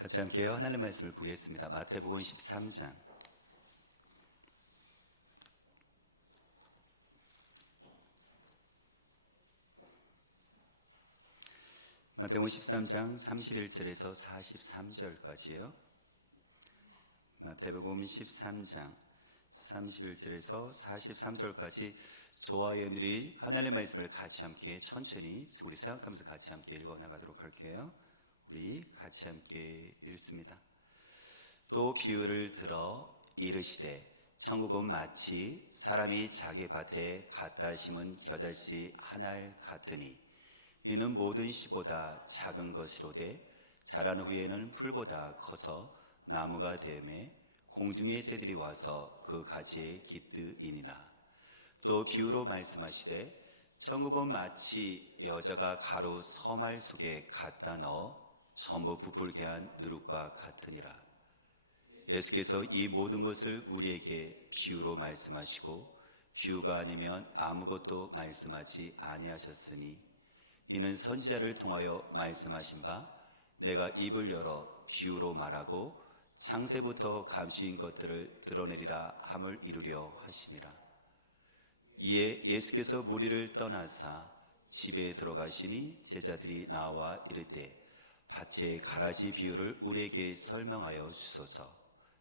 같이 함께 하나님의 말씀을 보겠습니다. 마태복음 13장. 마태복음 13장 31절에서 43절까지요. 마태복음 13장 31절에서 43절까지 저와 여러분들이 하나님의 말씀을 같이 함께 천천히 우리 생각하면서 같이 함께 읽어 나가도록 할게요. 우리 같이 함께 읽습니다. 또 비유를 들어 이르시되 천국은 마치 사람이 자기 밭에 갖다 심은 겨자씨 한 알 같으니 이는 모든 씨보다 작은 것이로되 자란 후에는 풀보다 커서 나무가 되매 공중의 새들이 와서 그 가지에 깃드이니라. 또 비유로 말씀하시되 천국은 마치 여자가 가루 서말 속에 갖다 넣어 전부 부풀게 한 누룩과 같으니라. 예수께서 이 모든 것을 우리에게 비유로 말씀하시고 비유가 아니면 아무것도 말씀하지 아니하셨으니 이는 선지자를 통하여 말씀하신 바 내가 입을 열어 비유로 말하고 창세부터 감추인 것들을 드러내리라 함을 이루려 하심이라. 이에 예수께서 무리를 떠나사 집에 들어가시니 제자들이 나와 이르되 밭의 가라지 비유를 우리에게 설명하여 주소서.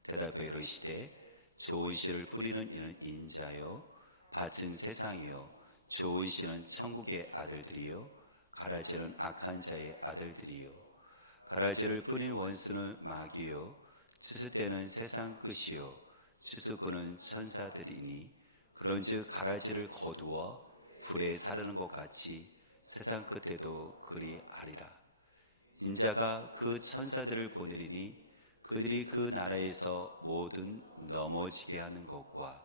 대답하여 이르시되 좋은 씨를 뿌리는 이는 인자요 밭은 세상이요 좋은 씨는 천국의 아들들이요 가라지는 악한 자의 아들들이요 가라지를 뿌린 원수는 마귀요 추수때는 세상 끝이요 추수꾼은 천사들이니 그런즉 가라지를 거두어 불에 사르는 것 같이 세상 끝에도 그리하리라. 인자가 그 천사들을 보내리니 그들이 그 나라에서 모든 넘어지게 하는 것과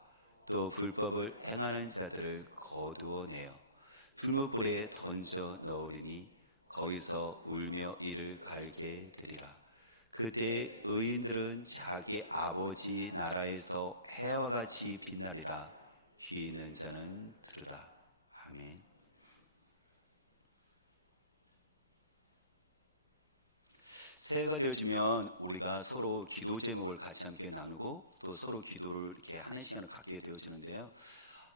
또 불법을 행하는 자들을 거두어내어 불못불에 던져 넣으리니 거기서 울며 이를 갈게 되리라. 그때 의인들은 자기 아버지 나라에서 해와 같이 빛나리라. 귀 있는 자는 들으라. 아멘. 새해가 되어지면 우리가 서로 기도 제목을 같이 함께 나누고 또 서로 기도를 이렇게 하는 시간을 갖게 되어지는데요.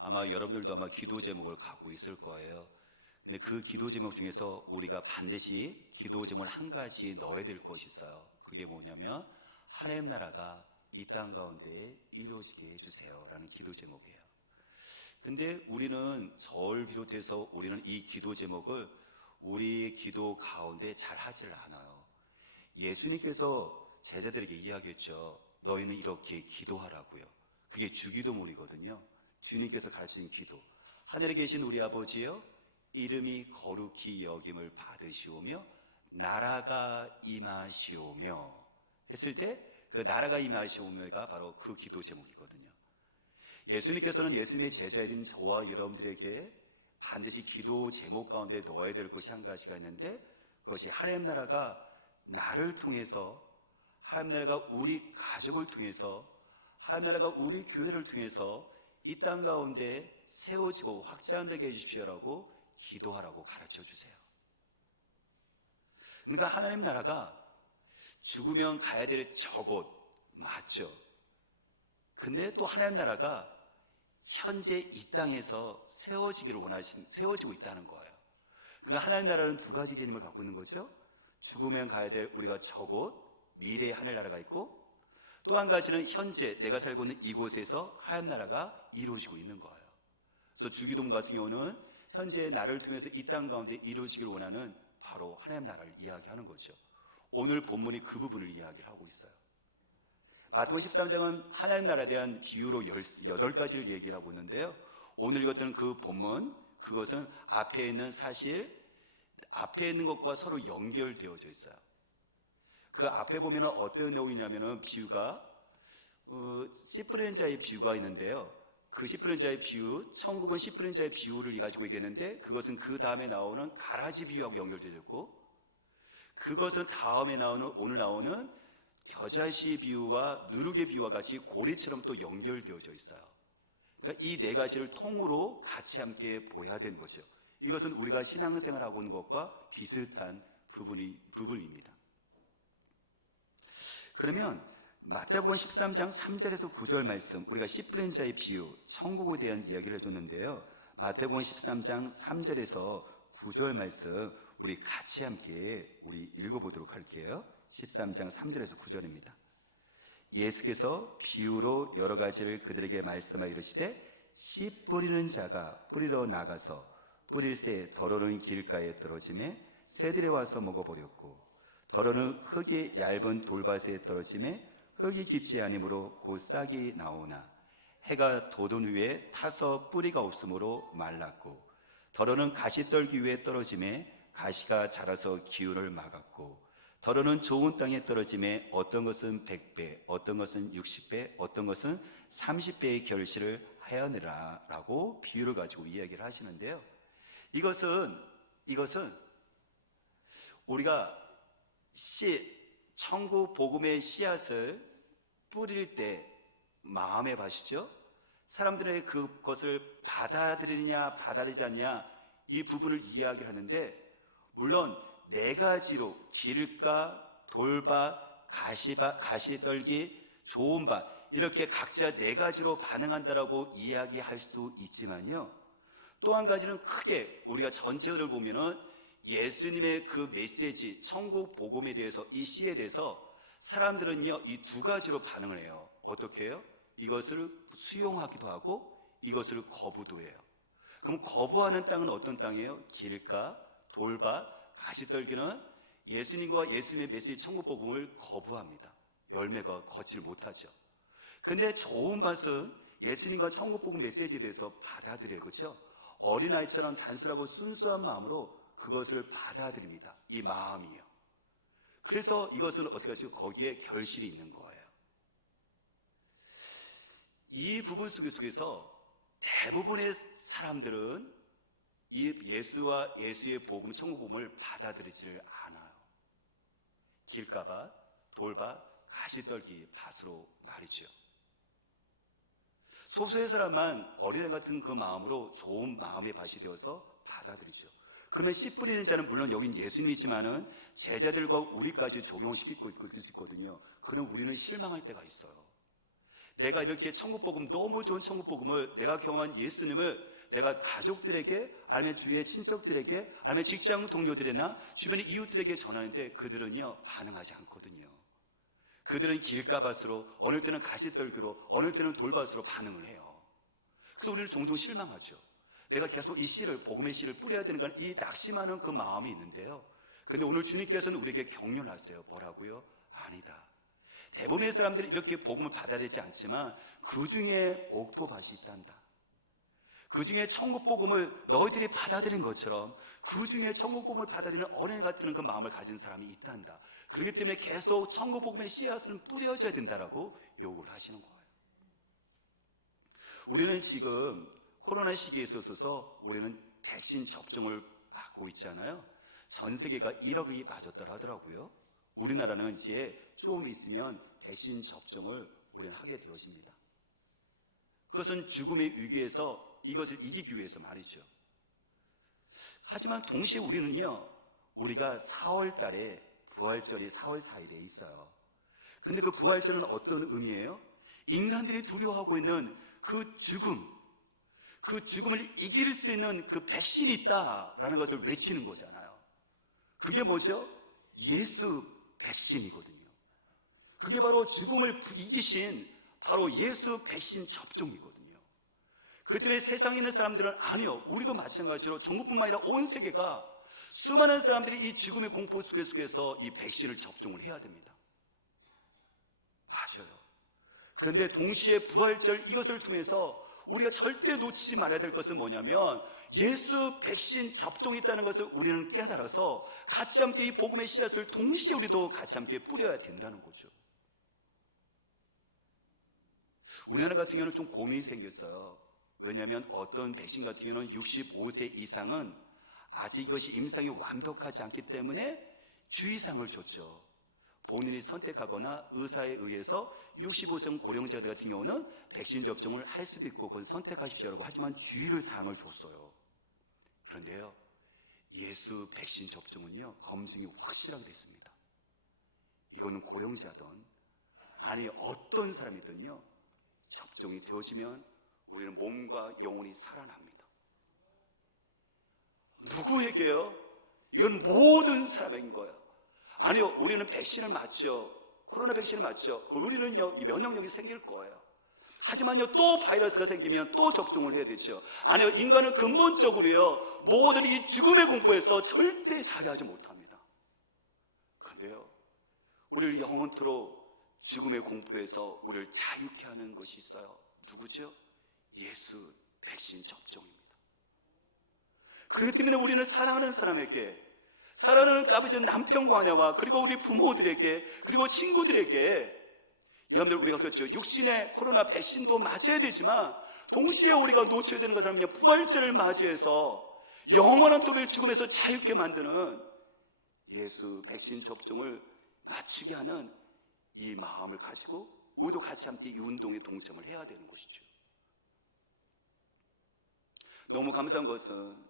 아마 여러분들도 아마 기도 제목을 갖고 있을 거예요. 근데 그 기도 제목 중에서 우리가 반드시 기도 제목을 한 가지 넣어야 될 것이 있어요. 그게 뭐냐면 하나님 나라가 이 땅 가운데 이루어지게 해주세요 라는 기도 제목이에요. 근데 우리는 저를 비롯해서 우리는 이 기도 제목을 우리의 기도 가운데 잘 하질 않아요. 예수님께서 제자들에게 이야기했죠. 너희는 이렇게 기도하라고요. 그게 주기도문이거든요. 주님께서 가르치는 기도. 하늘에 계신 우리 아버지여 이름이 거룩히 여김을 받으시오며 나라가 임하시오며 했을 때 그 나라가 임하시오며가 바로 그 기도 제목이거든요. 예수님께서는 예수님의 제자인 저와 여러분들에게 반드시 기도 제목 가운데 넣어야 될 것이 한 가지가 있는데 그것이 하나님 나라가 나를 통해서 하나님 나라가 우리 가족을 통해서 하나님 나라가 우리 교회를 통해서 이 땅 가운데 세워지고 확장되게 해주십시오라고 기도하라고 가르쳐 주세요. 그러니까 하나님 나라가 죽으면 가야 될 저곳 맞죠? 근데 또 하나님 나라가 현재 이 땅에서 세워지고 있다는 거예요. 그러니까 하나님 나라는 두 가지 개념을 갖고 있는 거죠. 죽으면 가야 될 우리가 저곳, 미래의 하늘나라가 있고 또 한 가지는 현재 내가 살고 있는 이곳에서 하나님 나라가 이루어지고 있는 거예요. 그래서 주기도문 같은 경우는 현재 나를 통해서 이 땅 가운데 이루어지길 원하는 바로 하나님 나라를 이야기하는 거죠. 오늘 본문이 그 부분을 이야기를 하고 있어요. 마태복음 13장은 하나님 나라에 대한 비유로 18가지를 얘기를 하고 있는데요. 오늘 읽었던 그 본문, 그것은 앞에 있는 사실, 앞에 있는 것과 서로 연결되어져 있어요. 그 앞에 보면 어떤 내용이냐면 비유가 씨 뿌리는 자의 비유가 있는데요. 그 씨 뿌리는 자의 비유, 천국은 씨 뿌리는 자의 비유를 가지고 얘기했는데 그것은 그 다음에 나오는 가라지 비유하고 연결되어 있고 그것은 다음에 나오는 오늘 나오는 겨자씨 비유와 누룩의 비유와 같이 고리처럼 또 연결되어져 있어요. 그러니까 이 네 가지를 통으로 같이 함께 보여야 되는 거죠. 이것은 우리가 신앙생활하고 있는 것과 비슷한 부분입니다. 그러면 마태복음 13장 3절에서 9절 말씀, 우리가 씨 뿌린 자의 비유, 천국에 대한 이야기를 해줬는데요. 마태복음 13장 3절에서 9절 말씀 우리 같이 함께 우리 읽어보도록 할게요. 13장 3절에서 9절입니다. 예수께서 비유로 여러 가지를 그들에게 말씀하여 이르시되 씨 뿌리는 자가 뿌리러 나가서 뿌릴새 더러는 길가에 떨어짐에 새들이 와서 먹어버렸고, 더러는 흙이 얇은 돌밭에 떨어짐에 흙이 깊지 아니므로 곧 싹이 나오나 해가 돋은 후에 타서 뿌리가 없으므로 말랐고, 더러는 가시떨기 위에 떨어짐에 가시가 자라서 기운을 막았고, 더러는 좋은 땅에 떨어짐에 어떤 것은 100배, 어떤 것은 60배, 어떤 것은 30배의 결실을 하였느라 라고 비유를 가지고 이야기를 하시는데요. 이것은 우리가 천국 복음의 씨앗을 뿌릴 때 마음에 봐시죠? 사람들의 그것을 받아들이느냐 받아들이지 않느냐 이 부분을 이야기를 하는데, 물론 네 가지로 길가, 돌밭, 가시떨기, 좋은 밭 이렇게 각자 네 가지로 반응한다라고 이야기할 수도 있지만요, 또 한 가지는 크게 우리가 전체를 보면은 예수님의 그 메시지, 천국 복음에 대해서, 이 씨에 대해서 사람들은요 이 두 가지로 반응을 해요. 어떻게 해요? 이것을 수용하기도 하고 이것을 거부도 해요. 그럼 거부하는 땅은 어떤 땅이에요? 길가, 돌밭, 가시떨기는 예수님과 예수님의 메시지 천국 복음을 거부합니다. 열매가 걷질 못하죠. 근데 좋은 밭은 예수님과 천국 복음 메시지에 대해서 받아들여요. 그렇죠? 어린아이처럼 단순하고 순수한 마음으로 그것을 받아들입니다. 이 마음이요. 그래서 이것은 어떻게 하죠? 거기에 결실이 있는 거예요. 이 부분 속에서 대부분의 사람들은 이 예수와 예수의 복음, 천국 복음을 받아들이지를 않아요. 길가밭, 돌밭, 가시떨기 밭으로 말이죠. 소수의 사람만 어린애 같은 그 마음으로 좋은 마음의 밭이 되어서 받아들이죠. 그러면 씨 뿌리는 자는 물론 여긴 예수님이지만은 제자들과 우리까지 적용시키고 있거든요. 그럼 우리는 실망할 때가 있어요. 내가 이렇게 천국 복음, 너무 좋은 천국 복음을, 내가 경험한 예수님을 내가 가족들에게, 아니면 주위의 친척들에게, 아니면 직장 동료들이나 주변의 이웃들에게 전하는데 그들은요 반응하지 않거든요. 그들은 길가밭으로, 어느 때는 가시떨기로, 어느 때는 돌밭으로 반응을 해요. 그래서 우리는 종종 실망하죠. 내가 계속 이 씨를, 복음의 씨를 뿌려야 되는 건 이 낙심하는 그 마음이 있는데요. 근데 오늘 주님께서는 우리에게 격려를 하세요. 뭐라고요? 아니다. 대부분의 사람들이 이렇게 복음을 받아들이지 않지만 그 중에 옥토밭이 있단다. 그 중에 천국 복음을 너희들이 받아들인 것처럼 그 중에 천국 복음을 받아들이는 어린애 같은 그 마음을 가진 사람이 있단다. 그렇기 때문에 계속 천국 복음의 씨앗은 뿌려져야 된다라고 요구를 하시는 거예요. 우리는 지금 코로나 시기에 있어서 우리는 백신 접종을 받고 있잖아요. 전 세계가 1억이 맞았더라 하더라고요. 우리나라는 이제 좀 있으면 백신 접종을 우리는 하게 되어집니다. 그것은 죽음의 위기에서 이것을 이기기 위해서 말이죠. 하지만 동시에 우리는요, 우리가 4월 달에 부활절이 4월 4일에 있어요. 근데 그 부활절은 어떤 의미예요? 인간들이 두려워하고 있는 그 죽음을 이길 수 있는 그 백신이 있다라는 것을 외치는 거잖아요. 그게 뭐죠? 예수 백신이거든요. 그게 바로 죽음을 이기신 바로 예수 백신 접종이거든요. 그 때문에 세상에 있는 사람들은 아니요, 우리도 마찬가지로 전국뿐만 아니라 온 세계가 수많은 사람들이 이 죽음의 공포 속에서 이 백신을 접종을 해야 됩니다. 맞아요. 그런데 동시에 부활절 이것을 통해서 우리가 절대 놓치지 말아야 될 것은 뭐냐면 예수 백신 접종이 있다는 것을 우리는 깨달아서 같이 함께 이 복음의 씨앗을 동시에 우리도 같이 함께 뿌려야 된다는 거죠. 우리나라 같은 경우는 좀 고민이 생겼어요. 왜냐하면 어떤 백신 같은 경우는 65세 이상은 아직 이것이 임상이 완벽하지 않기 때문에 주의사항을 줬죠. 본인이 선택하거나 의사에 의해서 65세 고령자들 같은 경우는 백신 접종을 할 수도 있고 그건 선택하십시오라고 하지만 주의를 사항을 줬어요. 그런데요, 예수 백신 접종은요 검증이 확실하게 됐습니다. 이거는 고령자든 아니, 어떤 사람이든요, 접종이 되어지면 우리는 몸과 영혼이 살아납니다. 누구에게요? 이건 모든 사람인 거예요. 아니요, 우리는 백신을 맞죠. 코로나 백신을 맞죠. 우리는요, 면역력이 생길 거예요. 하지만요, 또 바이러스가 생기면 또 접종을 해야 되죠. 아니요, 인간은 근본적으로요, 모든 이 죽음의 공포에서 절대 자유하지 못합니다. 그런데요, 우리를 영원토록 죽음의 공포에서 우리를 자유케 하는 것이 있어요. 누구죠? 예수 백신 접종입니다. 그렇기 때문에 우리는 사랑하는 사람에게, 사랑하는 아버지 남편과 아내와, 그리고 우리 부모들에게, 그리고 친구들에게, 여러분들, 우리가 그렇죠, 육신의 코로나 백신도 맞아야 되지만 동시에 우리가 놓쳐야 되는 것은 부활절을 맞이해서 영원한 또를 죽음에서 자유케 만드는 예수 백신 접종을 맞추게 하는 이 마음을 가지고 우리도 같이 함께 이 운동에 동참을 해야 되는 것이죠. 너무 감사한 것은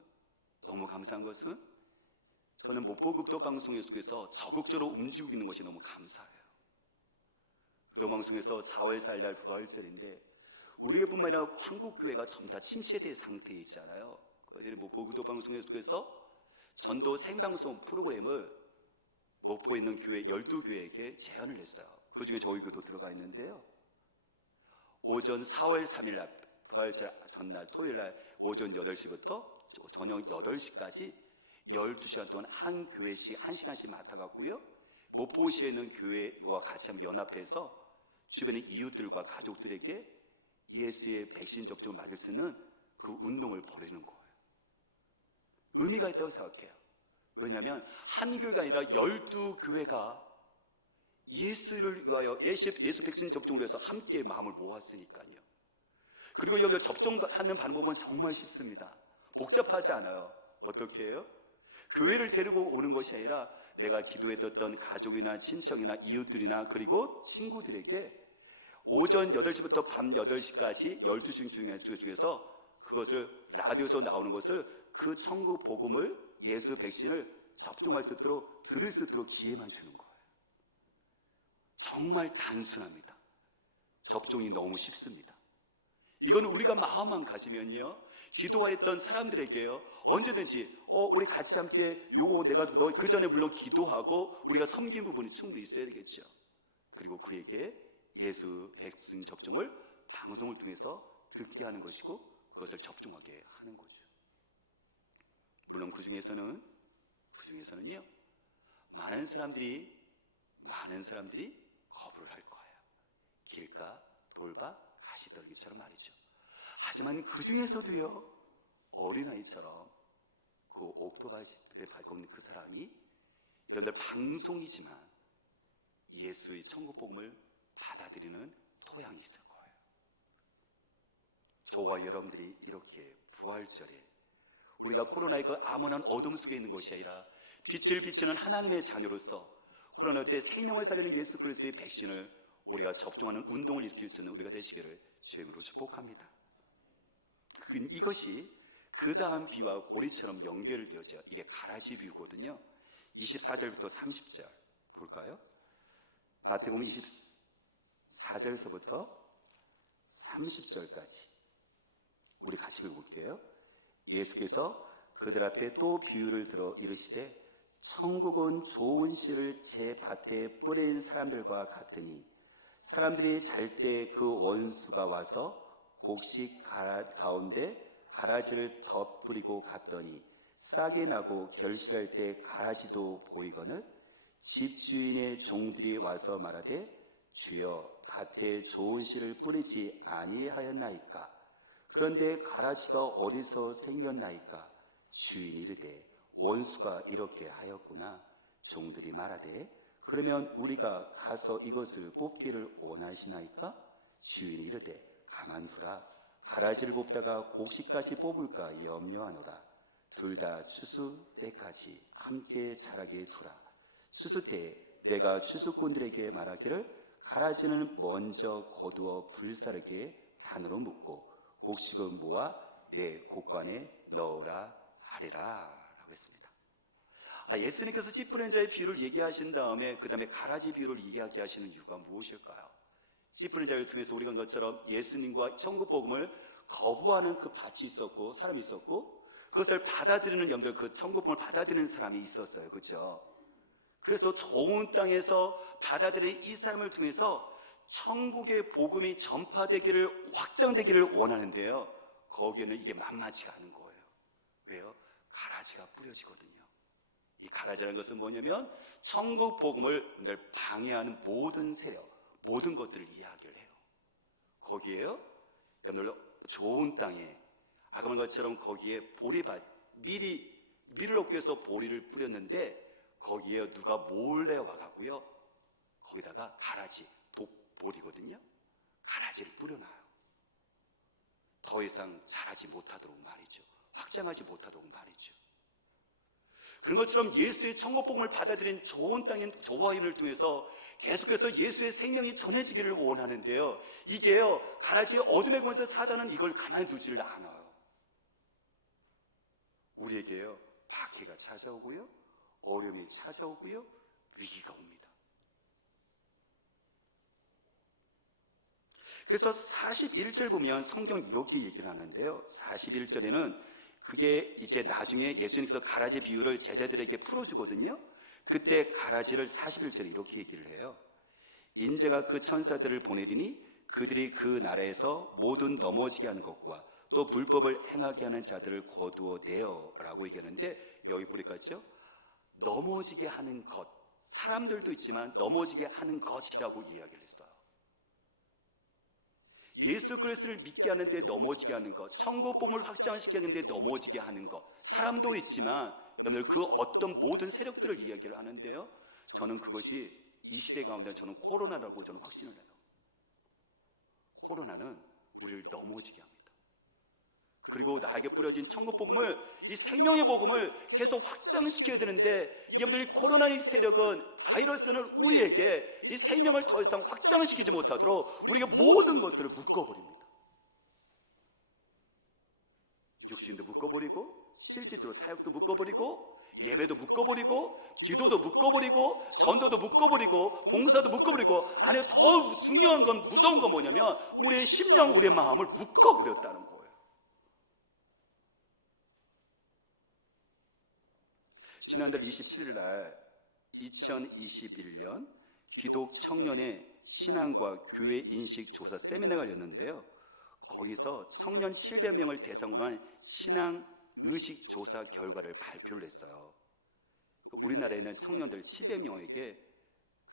저는 목포극도 방송에 속해서 적극적으로 움직이고 있는 것이 너무 감사해요. 극도 방송에서 4월 4일 날 부활절인데 우리뿐만 아니라 한국교회가 전부 다 침체된 상태에 있잖아요. 그들이 목포극도 방송에 속해서 전도 생방송 프로그램을 목포에 있는 교회 12교회에게 제안을 했어요. 그 중에 저희 교도 들어가 있는데요, 오전 4월 3일 날 부활절 전날 토요일 날 오전 8시부터 저녁 8시까지 12시간 동안 한 교회씩 1시간씩 맡아갖고요, 목포시에 있는 교회와 같이 함께 연합해서 주변의 이웃들과 가족들에게 예수의 백신 접종을 맞을 수 있는 그 운동을 벌이는 거예요. 의미가 있다고 생각해요. 왜냐하면 한 교회가 아니라 12교회가 예수를 위하여 예수 백신 접종을 위해서 함께 마음을 모았으니까요. 그리고 여기 접종하는 방법은 정말 쉽습니다. 복잡하지 않아요. 어떻게 해요? 교회를 데리고 오는 것이 아니라 내가 기도했던 가족이나 친척이나 이웃들이나 그리고 친구들에게 오전 8시부터 밤 8시까지 12시 중에서 그것을 라디오에서 나오는 것을 그 천국 복음을 예수 백신을 접종할 수 있도록 들을 수 있도록 기회만 주는 거예요. 정말 단순합니다. 접종이 너무 쉽습니다. 이건 우리가 마음만 가지면요, 기도했던 사람들에게요, 언제든지 우리 같이 함께 요거 내가 너 그 전에 물론 기도하고 우리가 섬긴 부분이 충분히 있어야 되겠죠. 그리고 그에게 예수 백신 접종을 방송을 통해서 듣게 하는 것이고 그것을 접종하게 하는 거죠. 물론 그 중에서는요, 많은 사람들이 거부를 할 거예요. 길가, 돌바, 가시떨기처럼 말이죠. 하지만 그 중에서도요, 어린아이처럼 그 옥토바이를 밟고 있는 그 사람이 여러분들 방송이지만 예수의 천국복음을 받아들이는 토양이 있을 거예요. 저와 여러분들이 이렇게 부활절에 우리가 코로나의 그 암울한 어둠 속에 있는 것이 아니라 빛을 비추는 하나님의 자녀로서 코로나 때 생명을 살리는 예수 그리스도의 백신을 우리가 접종하는 운동을 일으킬 수 있는 우리가 되시기를 주님으로 축복합니다. 이것이 그 다음 비와 고리처럼 연결되어져. 이게 가라지 비유거든요. 24절부터 30절 볼까요? 마태복음 24절에서부터 30절까지 우리 같이 읽어볼게요. 예수께서 그들 앞에 또 비유를 들어 이르시되 천국은 좋은 씨를 제 밭에 뿌린 사람들과 같으니 사람들이 잘 때 그 원수가 와서 곡식 가운데 가라지를 덧뿌리고 갔더니 싹이 나고 결실할 때 가라지도 보이거늘 집주인의 종들이 와서 말하되 주여 밭에 좋은 씨를 뿌리지 아니하였나이까. 그런데 가라지가 어디서 생겼나이까. 주인이 이르되 원수가 이렇게 하였구나. 종들이 말하되 그러면 우리가 가서 이것을 뽑기를 원하시나이까. 주인이 이르되 가만두라. 가라지를 뽑다가 곡식까지 뽑을까 염려하노라. 둘 다 추수 때까지 함께 자라게 두라. 추수 때 내가 추수꾼들에게 말하기를 가라지는 먼저 거두어 불사르게 단으로 묶고 곡식은 모아 내 곡간에 넣으라 하리라 라고 했습니다. 예수님께서 씨 뿌린 자의 비유를 얘기하신 다음에 그 다음에 가라지 비유를 이야기하시는 이유가 무엇일까요? 씨 뿌리는 자를 통해서 우리가 본 것처럼 예수님과 천국 복음을 거부하는 그 밭이 있었고 사람이 있었고, 그것을 받아들이는 영들, 그 천국 복음을 받아들이는 사람이 있었어요. 그렇죠? 그래서 좋은 땅에서 받아들인 이 사람을 통해서 천국의 복음이 전파되기를, 확장되기를 원하는데요, 거기에는 이게 만만치가 않은 거예요. 왜요? 가라지가 뿌려지거든요. 이 가라지라는 것은 뭐냐면 천국 복음을 늘 방해하는 모든 세력, 모든 것들을 이야기를 해요. 거기에요, 여러분들 좋은 땅에 아까 말한 것처럼 거기에 보리밭, 밀을 얻기 위해서 보리를 뿌렸는데 거기에 누가 몰래 와가고요, 거기다가 가라지, 독보리거든요, 가라지를 뿌려놔요. 더 이상 자라지 못하도록 말이죠. 확장하지 못하도록 말이죠. 그런 것처럼 예수의 천국 복음을 받아들인 좋은 땅인 조화임을 통해서 계속해서 예수의 생명이 전해지기를 원하는데요, 이게요, 가라지의 어둠의 권세 사단은 이걸 가만히 두지를 않아요. 우리에게요, 박해가 찾아오고요, 어려움이 찾아오고요, 위기가 옵니다. 그래서 41절 보면 성경 이렇게 얘기를 하는데요, 41절에는 그게 이제 나중에 예수님께서 가라지 비유를 제자들에게 풀어주거든요. 그때 가라지를 41절에 이렇게 얘기를 해요. 인자가 그 천사들을 보내리니 그들이 그 나라에서 모든 넘어지게 하는 것과 또 불법을 행하게 하는 자들을 거두어내어 라고 얘기하는데, 여기 보니까죠, 넘어지게 하는 것, 사람들도 있지만 넘어지게 하는 것이라고 이야기를 했어요. 예수 그리스도를 믿게 하는데 넘어지게 하는 것, 천국 복음을 확장시키게 하는데 넘어지게 하는 것, 사람도 있지만 여러분들 그 어떤 모든 세력들을 이야기를 하는데요, 저는 그것이 이 시대 가운데 저는 코로나라고 저는 확신을 해요. 코로나는 우리를 넘어지게 합니다. 그리고 나에게 뿌려진 천국 복음을, 이 생명의 복음을 계속 확장시켜야 되는데, 여러분들이 코로나의 세력은, 바이러스는 우리에게 이 생명을 더 이상 확장시키지 못하도록 우리가 모든 것들을 묶어버립니다. 육신도 묶어버리고, 실질적으로 사역도 묶어버리고, 예배도 묶어버리고, 기도도 묶어버리고, 전도도 묶어버리고, 봉사도 묶어버리고, 안에 더 중요한 건, 무서운 건 뭐냐면 우리의 심령, 우리의 마음을 묶어버렸다는 거예요. 지난달 27일 날 2021년 기독 청년의 신앙과 교회 인식 조사 세미나가 열렸는데요, 거기서 청년 700명을 대상으로 한 신앙 의식 조사 결과를 발표를 했어요. 우리나라에는 청년들 700명에게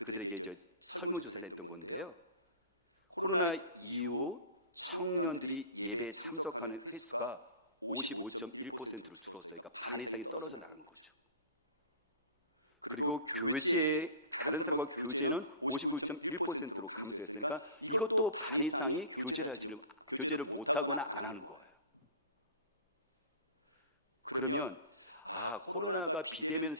그들에게 이제 설문조사를 했던 건데요, 코로나 이후 청년들이 예배에 참석하는 횟수가 55.1%로 줄었어요. 그러니까 반 이상이 떨어져 나간 거죠. 그리고 교제, 다른 사람과 교제는 59.1%로 감소했으니까 이것도 반 이상이 교제를 못하거나 안 하는 거예요. 그러면 코로나가 비대면,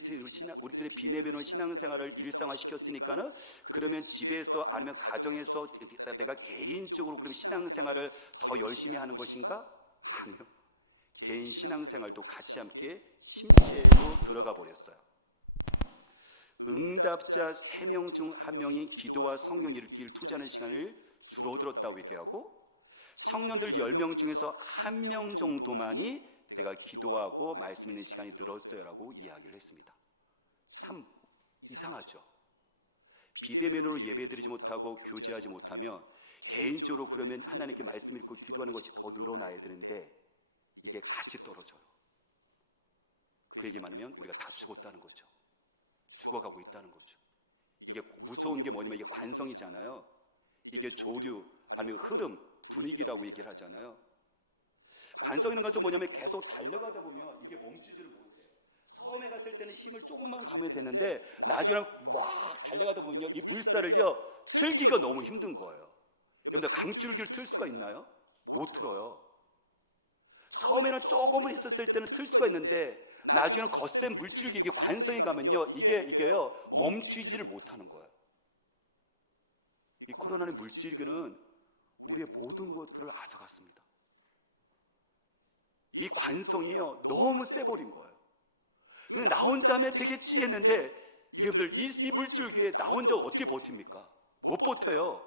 우리들의 비대면 신앙생활을 일상화시켰으니까는 그러면 집에서 아니면 가정에서 내가 개인적으로 그러면 신앙생활을 더 열심히 하는 것인가? 아니요. 개인 신앙생활도 같이 함께 심체로 들어가 버렸어요. 응답자 3명 중 1명이 기도와 성경 읽기를 투자하는 시간을 줄어들었다고 얘기하고, 청년들 10명 중에서 1명 정도만이 내가 기도하고 말씀 읽는 시간이 늘었어요 라고 이야기를 했습니다. 참 이상하죠. 비대면으로 예배드리지 못하고 교제하지 못하면 개인적으로 그러면 하나님께 말씀 읽고 기도하는 것이 더 늘어나야 되는데 이게 같이 떨어져요. 그 얘기만 하면 우리가 다 죽었다는 거죠. 죽어가고 있다는 거죠. 이게 무서운 게 뭐냐면 이게 관성이잖아요. 이게 조류 아니면 흐름, 분위기라고 얘기를 하잖아요. 관성이라는 것은 뭐냐면 계속 달려가다 보면 이게 멈추지를 못해요. 처음에 갔을 때는 힘을 조금만 가면 되는데 나중에 막 달려가다 보면요, 이 물살을요 틀기가 너무 힘든 거예요. 여러분들 강줄기를 틀 수가 있나요? 못 틀어요. 처음에는 조금은 있었을 때는 틀 수가 있는데 나중에는 거센 물줄기, 이게 관성이 가면요 이게요 멈추지를 못하는 거예요. 이 코로나의 물줄기는 우리의 모든 것들을 앗아갔습니다. 이 관성이요 너무 세버린 거예요. 나 혼자 하면 되겠지 했는데 여러분들 이 물줄기에 나 혼자 어떻게 버팁니까? 못 버텨요.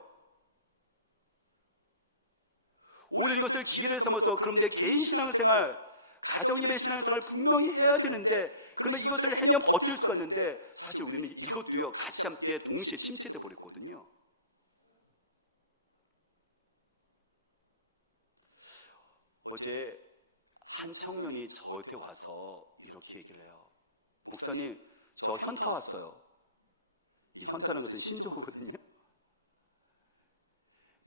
오히려 이것을 기회를 삼아서 그럼 내 개인 신앙생활, 가정예배 신앙생활 분명히 해야 되는데, 그러면 이것을 해면 버틸 수가 있는데, 사실 우리는 이것도요 같이 함께 동시에 침체돼 버렸거든요. 어제 한 청년이 저한테 와서 이렇게 얘기를 해요. 목사님, 저 현타 왔어요. 이 현타라는 것은 신조어거든요.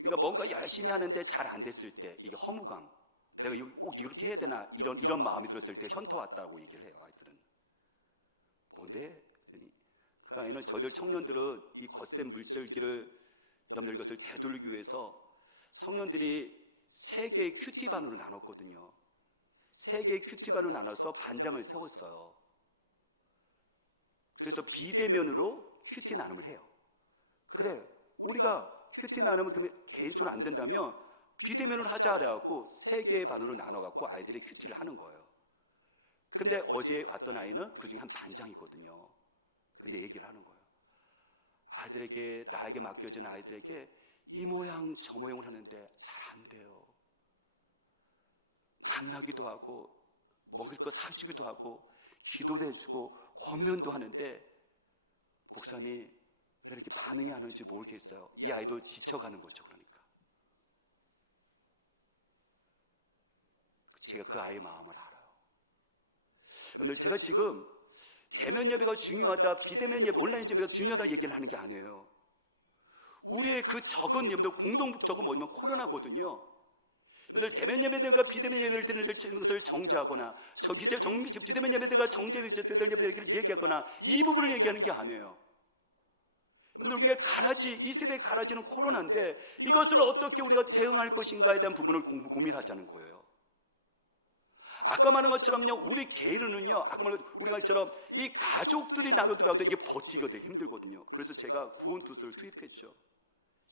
그러니까 뭔가 열심히 하는데 잘 안 됐을 때, 이게 허무감, 내가 꼭 이렇게 해야 되나, 이런 마음이 들었을 때 현타 왔다고 얘기를 해요. 아이들은. 뭔데? 그 아이는 저희들 청년들은 이 거센 물줄기를, 여러분들 이것을 되돌리기 위해서 청년들이 3개의 큐티반으로 나눴거든요. 3개의 큐티반으로 나눠서 반장을 세웠어요. 그래서 비대면으로 큐티 나눔을 해요. 그래, 우리가 큐티 나눔을 그러면 개인적으로 안 된다면 비대면으로 하자 그래갖고 3개의 반으로 나눠갖고 아이들이 큐티를 하는 거예요. 근데 어제 왔던 아이는 그 중에 한 반장이거든요. 근데 얘기를 하는 거예요. 아이들에게, 나에게 맡겨진 아이들에게 이 모양 저 모양을 하는데 잘 안 돼요. 만나기도 하고 먹을 거 사주기도 하고 기도도 해주고 권면도 하는데 목사님 왜 이렇게 반응이 안 오는지 모르겠어요. 이 아이도 지쳐가는 거죠. 그러니까 제가 그 아이의 마음을 알아요. 여러분들, 제가 지금 대면 예배가 중요하다, 비대면 예배, 온라인 예배가 중요하다 얘기를 하는 게 아니에요. 우리의 그 적은, 여러분들 공동적은 뭐냐면 코로나거든요. 여러분들, 대면 예배들과 비대면 예배를 드리는 것을 정죄하거나 비대면 예배들과 비대면 예배를 얘기하거나 이 부분을 얘기하는 게 아니에요. 여러분들, 우리가 이 세대의 가라지는 코로나인데 이것을 어떻게 우리가 대응할 것인가에 대한 부분을 고민하자는 거예요. 아까 말한 것처럼요, 우리 개인은요, 아까 말한 우리가 것처럼 이 가족들이 나누더라도 이게 버티기가 되게 힘들거든요. 그래서 제가 구원투수를 투입했죠.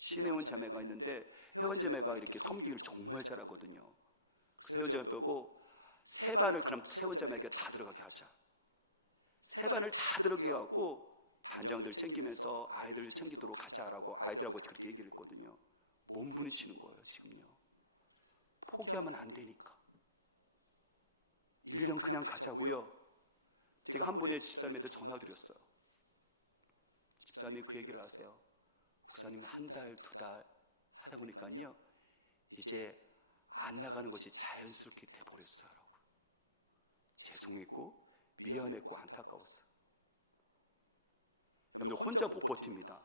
신혜원 자매가 있는데 혜원 자매가 이렇게 섬기기를 정말 잘하거든요. 그래서 혜원 자매 빼고 3반을 그럼 혜원 자매에게 다 들어가게 하자. 3반을 다 들어가게 해갖고 반장들 챙기면서 아이들 챙기도록 하자라고 아이들하고 그렇게 얘기를 했거든요. 몸 부딪히는 거예요. 지금요. 포기하면 안 되니까 1년 그냥 가자고요. 제가 한 번에 집사님한테 전화 드렸어요. 집사님 그 얘기를 하세요. 목사님이 1달, 2달 하다 보니까요, 이제 안 나가는 것이 자연스럽게 돼버렸어요. 라고. 죄송했고 미안했고 안타까웠어요. 여러분들, 혼자 못 버팁니다.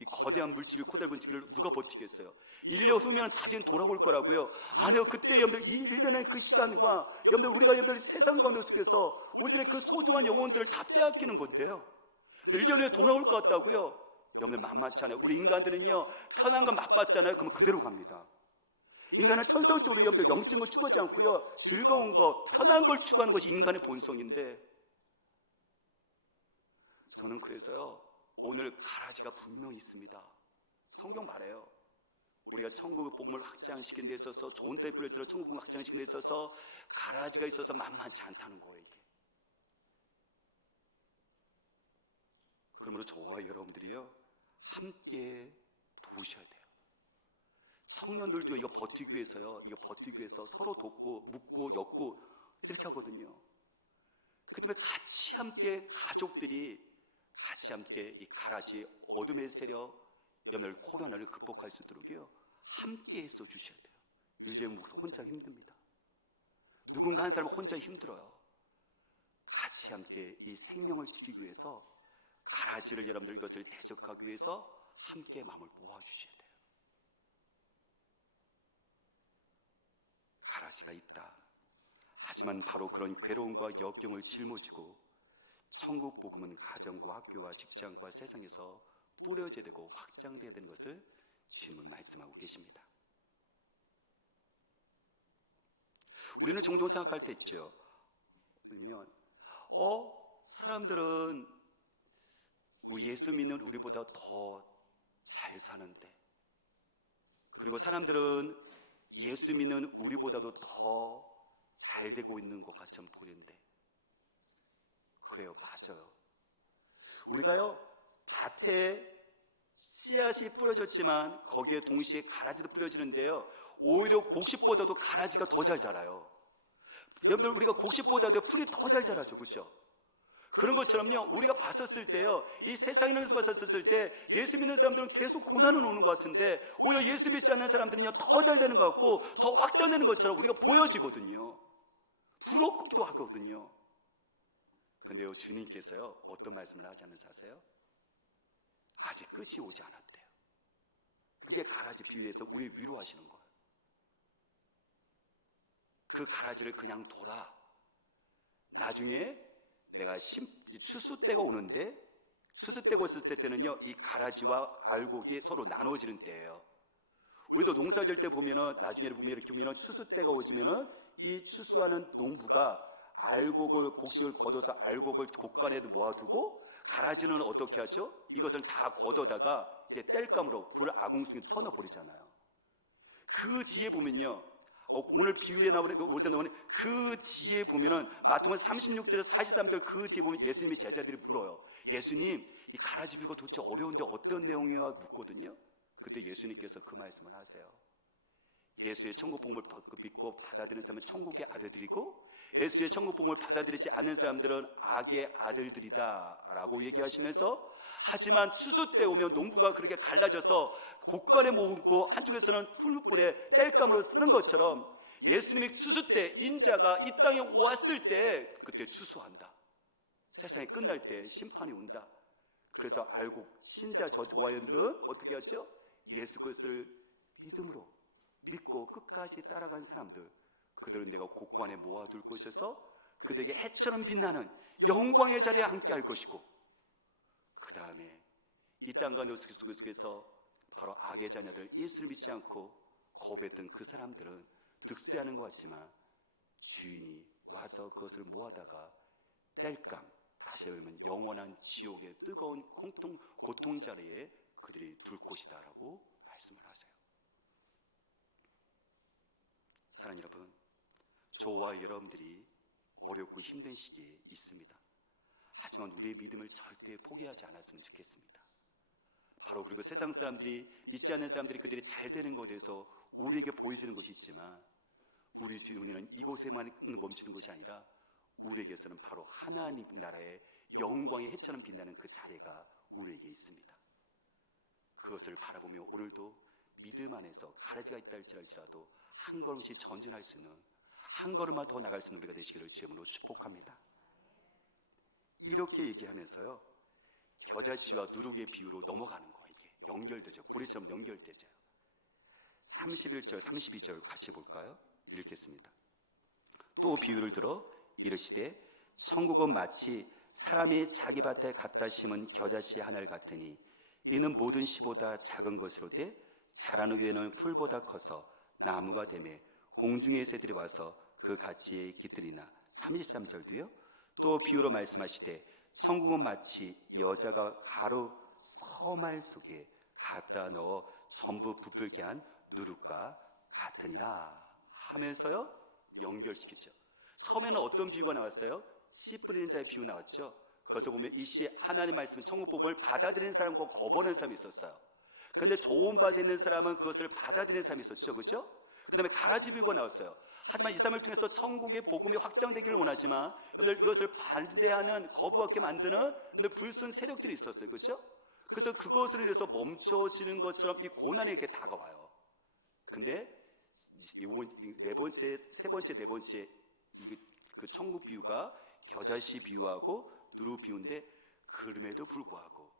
이 거대한 물질이 코달은 지기를 누가 버티겠어요? 1년 후면 다시 돌아올 거라고요. 아니요. 그때 여러분들 1년의 그 시간과 여러분들 우리가 여러분들 세상 가운데 속에서 우리들의 그 소중한 영혼들을 다 빼앗기는 건데요. 1년 후에 돌아올 것 같다고요. 여러분들 만만치 않아요. 우리 인간들은요, 편한 건 맛봤잖아요. 그러면 그대로 갑니다. 인간은 천성적으로 여러분들 영적인 걸 추구하지 않고요, 즐거운 거, 편한 걸 추구하는 것이 인간의 본성인데, 저는 그래서요, 오늘 가라지가 분명히 있습니다. 성경 말해요. 우리가 천국의 복음을 확장시키는 데 있어서, 좋은 데 뿌려들어 천국 복음을 확장시키는 데 있어서 가라지가 있어서 만만치 않다는 거예요. 이게. 그러므로 저와 여러분들이요, 함께 도우셔야 돼요. 청년들도 이거 버티기 위해서 서로 돕고 묻고 엮고 이렇게 하거든요. 그 때문에 같이 함께 가족들이 같이 함께 이 가라지 어둠의 세력, 여러분들 코로나를 극복할 수 있도록요, 함께 애써 주셔야 돼요. 유재훈 목사 혼자 힘듭니다. 누군가 한 사람은 혼자 힘들어요. 같이 함께 이 생명을 지키기 위해서, 가라지를 여러분들 이것을 대적하기 위해서 함께 마음을 모아주셔야 돼요. 가라지가 있다. 하지만 바로 그런 괴로움과 역경을 짊어지고 천국 복음은 가정과 학교와 직장과 세상에서 뿌려져야 되고 확장돼야 되는 것을 주님은 말씀하고 계십니다. 우리는 종종 생각할 때 있죠. 그러면 사람들은 예수 믿는 우리보다 더 잘 사는데, 그리고 사람들은 예수 믿는 우리보다도 더 잘 되고 있는 것 같이 보이는데, 그래요, 맞아요. 우리가요, 밭에 씨앗이 뿌려졌지만 거기에 동시에 가라지도 뿌려지는데요, 오히려 곡식보다도 가라지가 더 잘 자라요. 여러분들, 우리가 곡식보다도 풀이 더 잘 자라죠, 그렇죠? 그런 것처럼요, 우리가 봤었을 때요, 이 세상에서 봤었을 때 예수 믿는 사람들은 계속 고난을 오는 것 같은데, 오히려 예수 믿지 않는 사람들은요 더 잘 되는 것 같고 더 확장되는 것처럼 우리가 보여지거든요. 부럽기도 하거든요. 근데요, 주님께서요 어떤 말씀을 하지 않는지 아세요? 아직 끝이 오지 않았대요. 그게 가라지 비유에서 우리 위로하시는 거예요. 그 가라지를 그냥 둬라. 나중에 내가 추수 때가 오는데, 추수 때가 왔을 때는요 이 가라지와 알곡이 서로 나눠지는 때예요. 우리도 농사 지을 때 보면은, 나중에 보면 이렇게 보면은 추수 때가 오지면은 이 추수하는 농부가 알곡을, 곡식을 걷어서 알곡을 곡간에도 모아두고, 가라지는 어떻게 하죠? 이것을 다 걷어다가 이제 땔감으로 불 아궁숭에 쳐넣어버리잖아요. 그 뒤에 보면요, 오늘 비유에 나오는 그 뒤에 보면은 마태복음 36절에서 43절 그 뒤에 보면 예수님의 제자들이 물어요. 예수님, 이 가라지 비유가 도대체 어려운데 어떤 내용이야? 묻거든요. 그때 예수님께서 그 말씀을 하세요. 예수의 천국 복음을 믿고 받아들이는 사람은 천국의 아들들이고, 예수의 천국 복음을 받아들이지 않는 사람들은 악의 아들들이다 라고 얘기하시면서, 하지만 추수 때 오면 농부가 그렇게 갈라져서 곡간에 모으고 한쪽에서는 풀무불에 땔감으로 쓰는 것처럼, 예수님이 추수 때 인자가 이 땅에 왔을 때 그때 추수한다. 세상이 끝날 때 심판이 온다. 그래서 알고 신자 저와 여러분들은 어떻게 하죠? 예수 그리스도를 믿음으로 믿고 끝까지 따라간 사람들, 그들은 내가 곡관에 모아둘 것이어서 그들에게 해처럼 빛나는 영광의 자리에 함께 할 것이고, 그 다음에 이 땅과 너 속에서 바로 악의 자녀들, 예수를 믿지 않고 거부했던 그 사람들은 득세하는 것 같지만 주인이 와서 그것을 모아다가 땔감, 다시 말하면 영원한 지옥의 뜨거운 고통 자리에 그들이 둘 곳이다 라고 말씀을 하세요. 사랑하는 여러분, 저와 여러분들이 어렵고 힘든 시기에 있습니다. 하지만 우리의 믿음을 절대 포기하지 않았으면 좋겠습니다. 바로 그리고 세상 사람들이, 믿지 않는 사람들이 그들이 잘 되는 것에 대해서 우리에게 보여주는 것이 있지만, 우리는 이곳에만 멈추는 것이 아니라 우리에게서는 바로 하나님 나라의 영광의 해처럼 빛나는 그 자리가 우리에게 있습니다. 그것을 바라보며 오늘도 믿음 안에서 가라지가 있다 할지라도 한 걸음씩 전진할 수 있는, 한 걸음만 더 나갈 수 있는 우리가 되시기를 주님으로 축복합니다. 이렇게 얘기하면서요, 겨자씨와 누룩의 비유로 넘어가는 거예요. 이게 연결되죠. 고리처럼 연결되죠. 31절 32절 같이 볼까요? 읽겠습니다. 또 비유를 들어 이르시되 천국은 마치 사람이 자기 밭에 갖다 심은 겨자씨 하나를 같으니, 이는 모든 씨보다 작은 것으로되 자란 후에는 풀보다 커서 나무가 되매 공중의 새들이 와서 그 가지에 깃들이나. 33절도요. 또 비유로 말씀하시되 천국은 마치 여자가 가루 서말 속에 갖다 넣어 전부 부풀게 한 누룩과 같으니라 하면서요 연결시키죠. 처음에는 어떤 비유가 나왔어요? 씨 뿌리는 자의 비유 나왔죠. 거기서 보면 이 씨, 하나님 말씀 천국 복음을 받아들이는 사람과 거부하는 사람이 있었어요. 그런데 좋은 밭에 있는 사람은 그것을 받아들이는 사람이 있었죠. 그렇죠? 그 다음에 가라지 비유가 나왔어요. 하지만 이 사람을 통해서 천국의 복음이 확장되기를 원하지만 여러분들 이것을 반대하는, 거부하게 만드는 여러분들 불순 세력들이 있었어요. 그렇죠? 그래서 그것을 위해서 멈춰지는 것처럼 이 고난이 이렇게 다가와요. 근데 세 번째 그 천국 비유가 겨자씨 비유하고 누룩 비유인데, 그럼에도 불구하고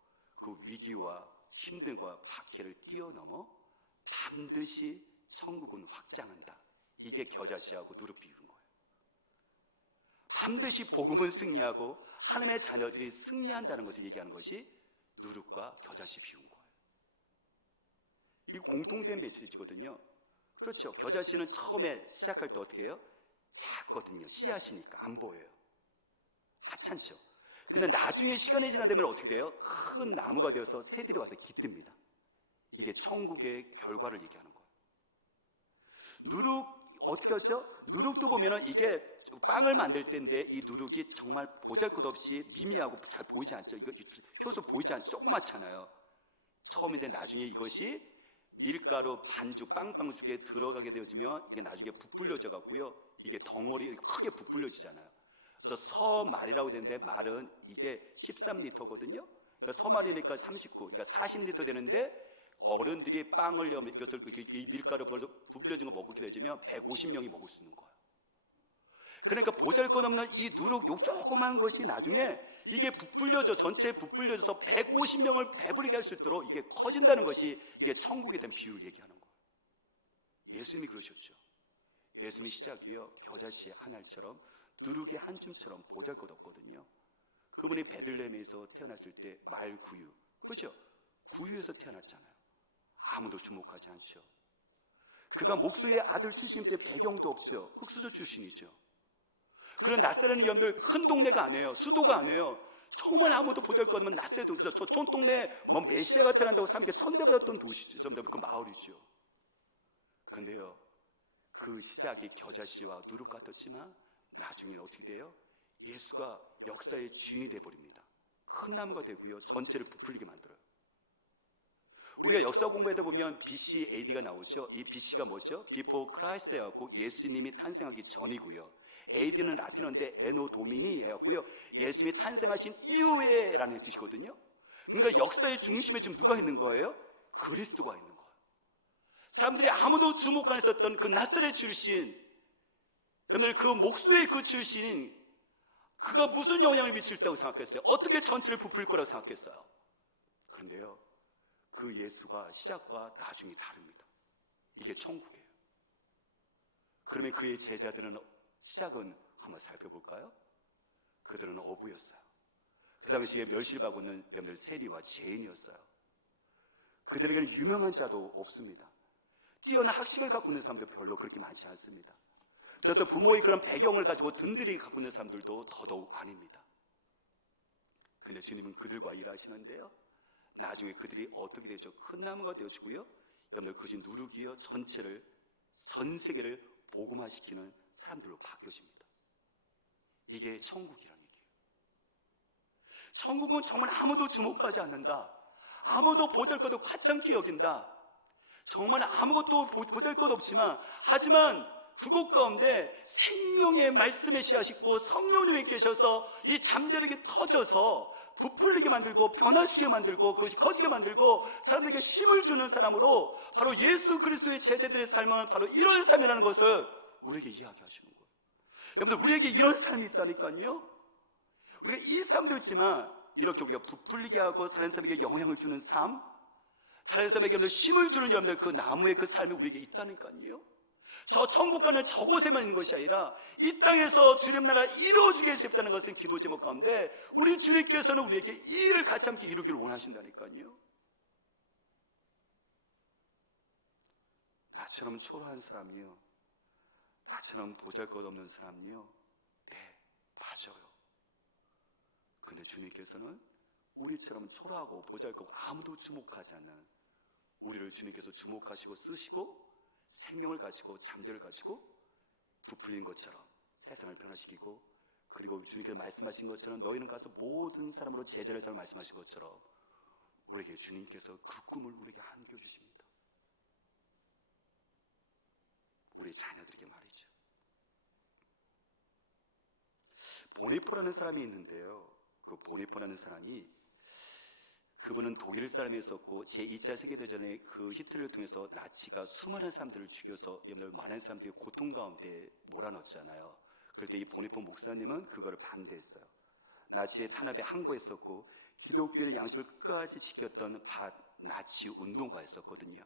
그 위기와 힘듦과 박해를 뛰어넘어 반드시 천국은 확장한다. 이게 겨자씨하고 누룩 비유인 거예요. 반드시 복음은 승리하고 하나님의 자녀들이 승리한다는 것을 얘기하는 것이 누룩과 겨자씨 비유인 거예요. 이 공통된 메시지거든요. 그렇죠. 겨자씨는 처음에 시작할 때 어떻게 해요? 작거든요. 씨앗이니까 안 보여요. 하찮죠. 근데 나중에 시간이 지나면 어떻게 돼요? 큰 나무가 되어서 새들이 와서 깃듭니다. 이게 천국의 결과를 얘기하는 거예요. 누룩 어떻게 하죠? 누룩도 보면은 이게 빵을 만들 때인데 이 누룩이 정말 보잘것없이 미미하고 잘 보이지 않죠. 이거 효소 보이지 않죠. 조그맣잖아요. 처음인데 나중에 이것이 밀가루 반죽 빵빵죽에 들어가게 되어지면 이게 나중에 부풀려져 갖고요, 이게 덩어리 크게 부풀려지잖아요. 그래서 서말이라고 되는데, 말은 이게 13리터거든요. 그러니까 서말이니까 39, 그러니까 40리터 되는데, 어른들이 빵을 넣으면 이것을 이 밀가루 부풀려진 거 먹게 되면 150명이 먹을 수 있는 거예요. 그러니까 보잘것없는 이 누룩, 요 조그만 것이 나중에 이게 부풀려져, 전체에 부풀려져서 150명을 배부르게 할 수 있도록 이게 커진다는 것이, 이게 천국에 대한 비유를 얘기하는 거예요. 예수님이 그러셨죠. 예수님의 시작이요, 겨자씨 한 알처럼, 누룩의 한 줌처럼 보잘것없거든요. 그분이 베들레헴에서 태어났을 때 말구유, 그죠? 구유에서 태어났잖아요. 아무도 주목하지 않죠. 그가 목수의 아들 출신 때 배경도 없죠. 흑수저 출신이죠. 그런 낯세라는 여러분들, 큰 동네가 아니에요. 수도가 아니에요. 정말 아무도 보잘것없는 낯세 동. 그래서 촌 동네에 뭐 메시아가 태어난다고 사람들이 천대받았던 도시죠. 그 마을이죠. 근데요, 그 시작이 겨자씨와 누룩 같았지만 나중에는 어떻게 돼요? 예수가 역사의 주인이 돼버립니다. 큰 나무가 되고요, 전체를 부풀리게 만들어요. 우리가 역사 공부하다 보면 BC, AD가 나오죠. 이 BC가 뭐죠? Before Christ 해갖고 예수님이 탄생하기 전이고요, AD는 라틴어인데 에노 도미니 해갖고요, 예수님이 탄생하신 이후에라는 뜻이거든요. 그러니까 역사의 중심에 지금 누가 있는 거예요? 그리스도가 있는 거예요. 사람들이 아무도 주목 안 했었던 그 나사렛 출신, 여러분들 그 목수의 그 출신, 그가 무슨 영향을 미칠다고 생각했어요? 어떻게 전체를 부풀 거라고 생각했어요? 그런데요, 그 예수가 시작과 나중이 다릅니다. 이게 천국이에요. 그러면 그의 제자들은 시작은 한번 살펴볼까요? 그들은 어부였어요. 그 당시에 멸실받고는 여러분들 세리와 죄인이었어요. 그들에게는 유명한 자도 없습니다. 뛰어난 학식을 갖고 있는 사람도 별로 그렇게 많지 않습니다. 그래서 부모의 그런 배경을 가지고 든든히 갖고 있는 사람들도 더더욱 아닙니다. 근데 주님은 그들과 일하시는데요, 나중에 그들이 어떻게 되죠? 큰 나무가 되어지고요, 여러분들 그것이 누룩이요, 전체를, 전 세계를 복음화시키는 사람들로 바뀌어집니다. 이게 천국이라는 얘기예요. 천국은 정말 아무도 주목하지 않는다. 아무도 보잘것없고 가찮게 여긴다. 정말 아무것도 보잘것없지만, 하지만 그곳 가운데 생명의 말씀의 씨앗이 있고 성령님이 계셔서 이 잠재력이 터져서 부풀리게 만들고 변화시키게 만들고 그것이 커지게 만들고 사람들에게 힘을 주는 사람으로, 바로 예수 그리스도의 제자들의 삶은 바로 이런 삶이라는 것을 우리에게 이야기하시는 거예요. 여러분들, 우리에게 이런 삶이 있다니까요. 우리가 이 삶도 있지만 이렇게 우리가 부풀리게 하고 다른 사람에게 영향을 주는 삶, 다른 사람에게 힘을 주는 여러분들, 그 나무의 그 삶이 우리에게 있다니까요. 저 천국 가는 저곳에만 있는 것이 아니라 이 땅에서 주님 나라 이루어지게 해주셨다는 것은 기도 제목 가운데 우리 주님께서는 우리에게 이 일을 같이 함께 이루기를 원하신다니까요. 나처럼 초라한 사람이요, 나처럼 보잘것없는 사람이요, 네, 맞아요. 근데 주님께서는 우리처럼 초라하고 보잘것없고 아무도 주목하지 않는 우리를 주님께서 주목하시고 쓰시고 생명을 가지고 잠재를 가지고 부풀린 것처럼 세상을 변화시키고, 그리고 주님께서 말씀하신 것처럼 너희는 가서 모든 사람으로 제자를 삼아 말씀하신 것처럼 우리에게 주님께서 그 꿈을 우리에게 안겨주십니다. 우리 자녀들에게 말이죠. 보니포라는 사람이 있는데요, 그 보니포라는 사람이, 그분은 독일 사람이었었고 제2차 세계대전에 그 히틀러를 통해서 나치가 수많은 사람들을 죽여서 여러분들 많은 사람들이 고통 가운데 몰아넣었잖아요. 그럴 때 이 보니포 목사님은 그거를 반대했어요. 나치의 탄압에 항거했었고 기독교의 양식을 끝까지 지켰던 나치 운동가였었거든요.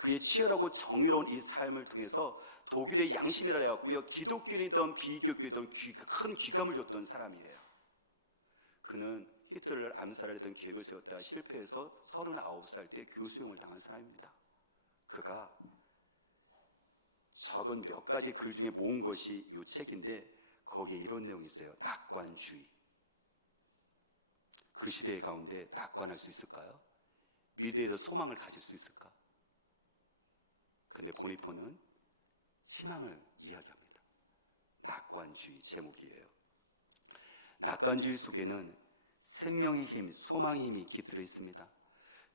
그의 치열하고 정의로운 이 삶을 통해서 독일의 양심이라 해갖고요, 기독교인이든 비기독교인이든 큰 귀감을 줬던 사람이에요. 그는 히틀러를 암살하려던 계획을 세웠다 실패해서 39살 때 교수형을 당한 사람입니다. 그가 적은 몇 가지 글 중에 모은 것이 이 책인데, 거기에 이런 내용이 있어요. 낙관주의. 그 시대 가운데 낙관할 수 있을까요? 미래에서 소망을 가질 수 있을까? 근데 보니포는 희망을 이야기합니다. 낙관주의 제목이에요. 낙관주의 속에는 생명의 힘, 소망의 힘이 깃들어 있습니다.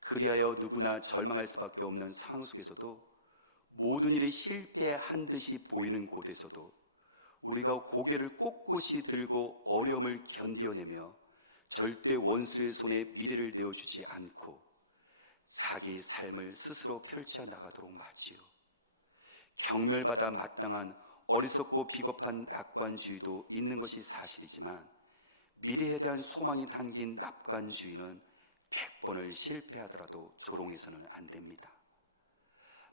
그리하여 누구나 절망할 수밖에 없는 상황 속에서도, 모든 일이 실패한 듯이 보이는 곳에서도 우리가 고개를 꼿꼿이 들고 어려움을 견디어내며 절대 원수의 손에 미래를 내어주지 않고 자기 삶을 스스로 펼쳐 나가도록 마지요. 경멸받아 마땅한 어리석고 비겁한 낙관주의도 있는 것이 사실이지만, 미래에 대한 소망이 담긴 낙관주의는 100번을 실패하더라도 조롱해서는 안 됩니다.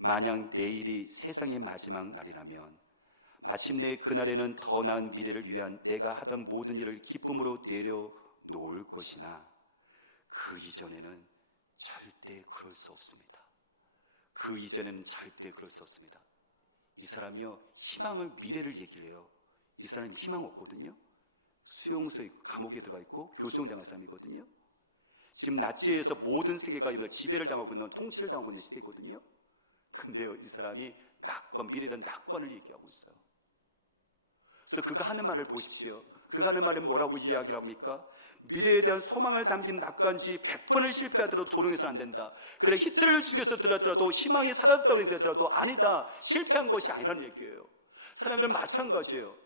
만약 내일이 세상의 마지막 날이라면 마침내 그날에는 더 나은 미래를 위한 내가 하던 모든 일을 기쁨으로 내려놓을 것이나, 그 이전에는 절대 그럴 수 없습니다. 그 이전에는 절대 그럴 수 없습니다. 이 사람이요, 희망을, 미래를 얘기를 해요. 이 사람이 희망 없거든요. 수용소에 있고 감옥에 들어가 있고 교수형당한 사람이거든요. 지금 나치에서 모든 세계가 지배를 당하고 있는, 통치를 당하고 있는 시대거든요. 근데요, 이 사람이 낙관, 미래에 대한 낙관을 얘기하고 있어요. 그래서 그가 하는 말을 보십시오. 그가 하는 말은 뭐라고 이야기를 합니까? 미래에 대한 소망을 담긴 낙관주의, 100번을 실패하더라도 조롱해서는 안 된다. 그래, 히틀러를 죽여서 들었더라도, 희망이 사라졌다고 얘기하더라도 아니다, 실패한 것이 아니라는 얘기예요. 사람들은 마찬가지예요.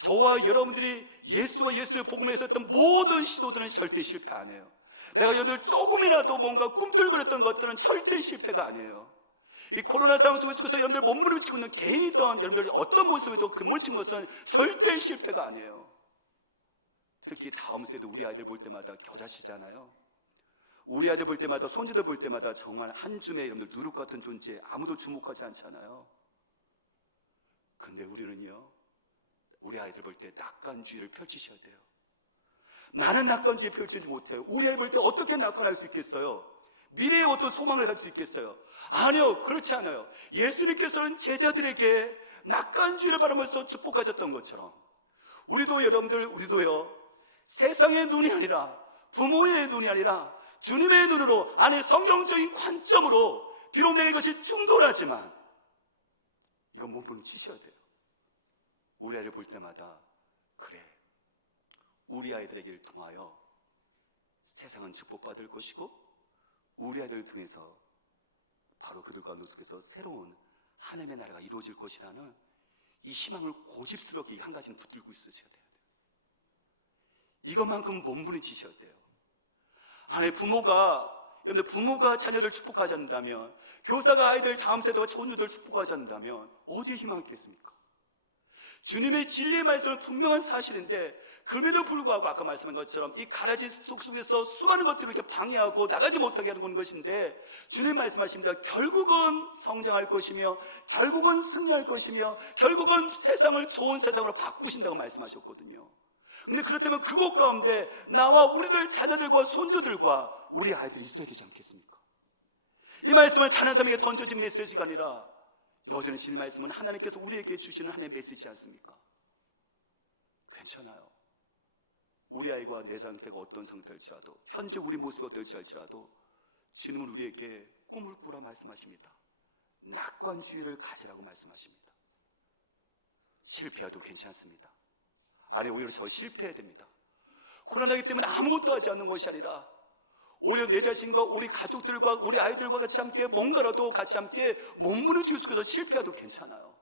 저와 여러분들이 예수와 예수의 복음을 위해서 했던 모든 시도들은 절대 실패 안 해요. 내가 여러분들 조금이라도 뭔가 꿈틀거렸던 것들은 절대 실패가 아니에요. 이 코로나 상황 속에서 여러분들 몸부림치고 있는 개인이든 여러분들 어떤 모습에도 그 몸부림치는 것은 절대 실패가 아니에요. 특히 다음 세대 우리 아이들 볼 때마다 겨자씨잖아요. 우리 아이들 볼 때마다, 손주들 볼 때마다 정말 한 줌의 여러분들 누룩 같은 존재, 아무도 주목하지 않잖아요. 근데 우리는요, 우리 아이들 볼 때 낙관주의를 펼치셔야 돼요. 나는 낙관주의 펼치지 못해요. 우리 아이 볼 때 어떻게 낙관할 수 있겠어요? 미래에 어떤 소망을 가질 수 있겠어요? 아니요, 그렇지 않아요. 예수님께서는 제자들에게 낙관주의를 바라면서 축복하셨던 것처럼, 우리도 여러분들, 우리도요, 세상의 눈이 아니라, 부모의 눈이 아니라 주님의 눈으로, 안에 성경적인 관점으로, 비록 내가 이것이 충돌하지만 이건 몸부림치셔야 돼요. 우리 아이를 볼 때마다, 그래, 우리 아이들에게 통하여 세상은 축복받을 것이고, 우리 아이들을 통해서 바로 그들 가운데 속에서 새로운 하나님의 나라가 이루어질 것이라는 이 희망을 고집스럽게 한 가지는 붙들고 있으셔야 돼요. 이것만큼 몸부림치셔야 돼요. 안에 여러분들 부모가 자녀를 축복하지 않는다면, 교사가 아이들 다음 세대와 손주들 축복하지 않는다면 어디에 희망이 있겠습니까? 주님의 진리의 말씀은 분명한 사실인데, 그럼에도 불구하고 아까 말씀한 것처럼 이 가라지 속에서 수많은 것들을 이렇게 방해하고 나가지 못하게 하는 것인데, 주님 말씀하십니다. 결국은 성장할 것이며, 결국은 승리할 것이며, 결국은 세상을 좋은 세상으로 바꾸신다고 말씀하셨거든요. 근데 그렇다면 그곳 가운데 나와 우리들 자녀들과 손주들과 우리 아이들이 있어야 되지 않겠습니까? 이 말씀을 단 한 사람에게 던져진 메시지가 아니라, 여전히 주님 말씀은 하나님께서 우리에게 주시는 하나님의 메시지 않습니까? 괜찮아요. 우리 아이가 내 상태가 어떤 상태일지라도, 현재 우리 모습이 어떨지 알지라도 주님은 우리에게 꿈을 꾸라 말씀하십니다. 낙관주의를 가지라고 말씀하십니다. 실패해도 괜찮습니다. 아니, 오히려 저 실패해야 됩니다. 고난하기 때문에 아무것도 하지 않는 것이 아니라, 오히려 내 자신과 우리 가족들과 우리 아이들과 같이 함께 뭔가라도 같이 함께 몸부림치고 있어서 실패해도 괜찮아요.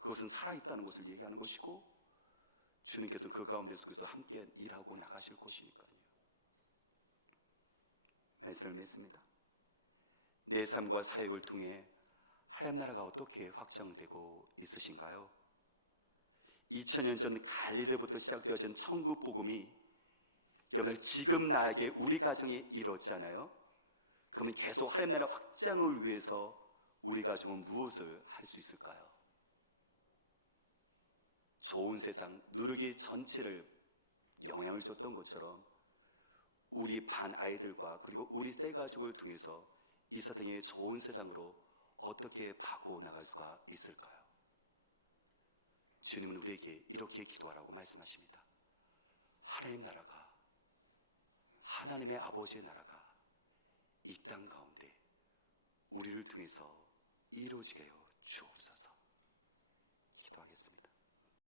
그것은 살아있다는 것을 얘기하는 것이고, 주님께서는 그 가운데 속에서 함께 일하고 나가실 것이니까요. 말씀을 맺습니다. 내 삶과 사역을 통해 하나님 나라가 어떻게 확장되고 있으신가요? 2000년 전 갈릴리부터 시작되어진 천국 복음이 여러분 지금 나에게 우리 가정에 이뤘잖아요. 그러면 계속 하나님 나라 확장을 위해서 우리 가정은 무엇을 할 수 있을까요? 좋은 세상, 누르기 전체를 영향을 줬던 것처럼 우리 반 아이들과 그리고 우리 새 가족을 통해서 이 세상의 좋은 세상으로 어떻게 바꿔 나갈 수가 있을까요? 주님은 우리에게 이렇게 기도하라고 말씀하십니다. 하나님 나라가, 하나님의 아버지의 나라가 이 땅 가운데 우리를 통해서 이루어지게 하여 주옵소서. 기도하겠습니다.